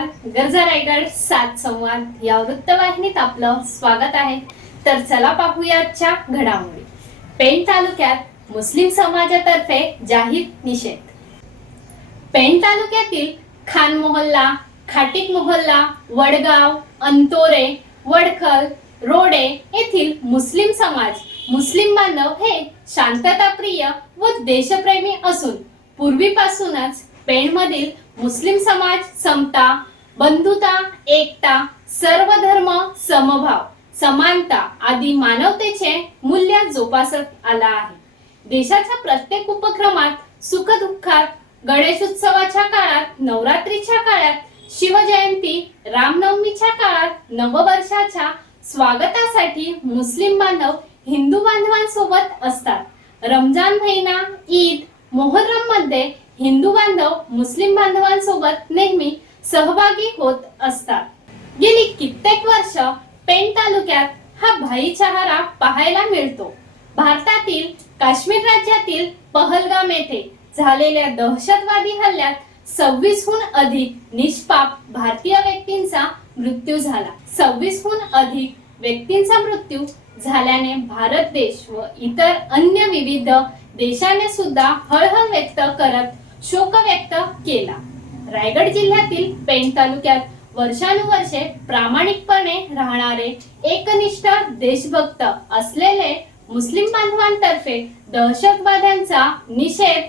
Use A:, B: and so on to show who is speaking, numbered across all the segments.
A: नमस्कार. गरजा रायगड सात संवाद या वृत्तवाहिनीत आपलं स्वागत आहे. तर चला पाहूया आजच्या घडामोडी. पेण तालुक्यात मुस्लिम समाजातर्फे जाहीर निषेध. पेण तालुक्यातील खान मोहल्ला खाटिक मोहल्ला वडगाव अंतोरे वडखल रोडे येथील मुस्लिम समाज मुस्लिम बांधव हे शांतताप्रिय व देशप्रेमी असून पूर्वीपासूनच पेणमधील मुस्लिम समाज समता बंधुता एकता सर्व धर्म समभाव समानता आदी मानवतेचे मूल्य जोपासत आला आहे. देशाच्या प्रत्येक उपक्रमात सुखदुःखात गणेशोत्सवाच्या काळात नवरात्रीच्या काळात शिवजयंती रामनवमीच्या काळात नववर्षाच्या स्वागतासाठी मुस्लिम बांधव हिंदू बांधवांसोबत असतात. रमजान महिना ईद मोहर्रममध्ये हिंदू बांधव मुस्लिम बांधवांसोबत नेहमी सहभागी होत असतात. गेली कित्येक वर्ष पेण तालुक्यात हा भाईचारा पाहायला मिळतो. भारतातील काश्मीर राज्यातील पहलगाम येथे झालेल्या दहशतवादी हल्ल्यात सव्वीसहून अधिक निष्पाप भारतीय व्यक्तींचा मृत्यू झाला. सव्वीसहून अधिक व्यक्तींचा मृत्यू झाल्याने भारत देश व इतर अन्य विविध देशाने सुद्धा हळहळ व्यक्त करत शोक व्यक्त केला. रायगड जिल्ह्यातील पेण तालुक्यात वर्षानुवर्षे प्रामाणिकपणे राहणारे एकनिष्ठ देशभक्त असलेले मुस्लिम बांधवांतर्फे दहशतवाद्यांचा निषेध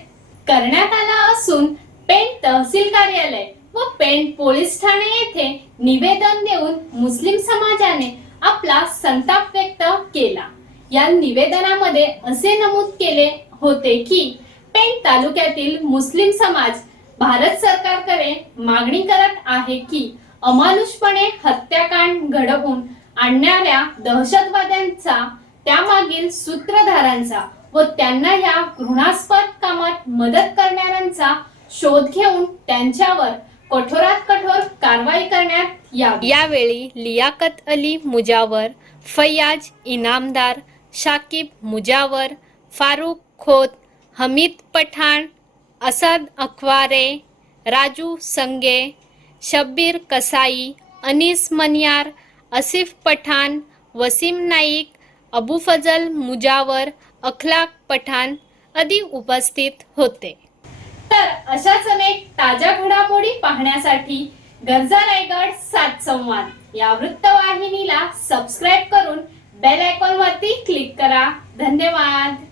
A: करण्यात आला असून पेण तहसील कार्यालय व पेण पोलीस ठाणे येथे निवेदन देऊन मुस्लिम समाजाने आपला संताप व्यक्त केला. या निवेदनामध्ये असे नमूद केले होते की पेण तालुक्यातील मुस्लिम समाज भारत सरकारकडे मागणी करत आहे की अमानुषपणे हत्याकांड घडवून आणणाऱ्या दहशतवाद्यांचा त्यामागील सूत्रधारांचा व त्यांना या घृणास्पद कामात मदत करणाऱ्यांचा शोध घेऊन त्यांच्यावर कठोरात कठोर कारवाई करण्यात यावी. यावेळी लियाकत अली मुजावर फैयाज इनामदार शाकिब मुजावर फारुख खोत हमीद पठाण असद अखवारे राजू संगे शब्बीर कसाई अनीस मनियार असिफ पठाण वसीम नाईक अबू फजल मुजावर अखलाक पठाण आदी उपस्थित होते. तर अशाच अनेक ताज्या घडामोडी पाहण्यासाठी गरजा रायगड सात संवाद. या वृत्तवाहिनीला सबस्क्राईब करून बेल आयकॉन वरती क्लिक करा. धन्यवाद.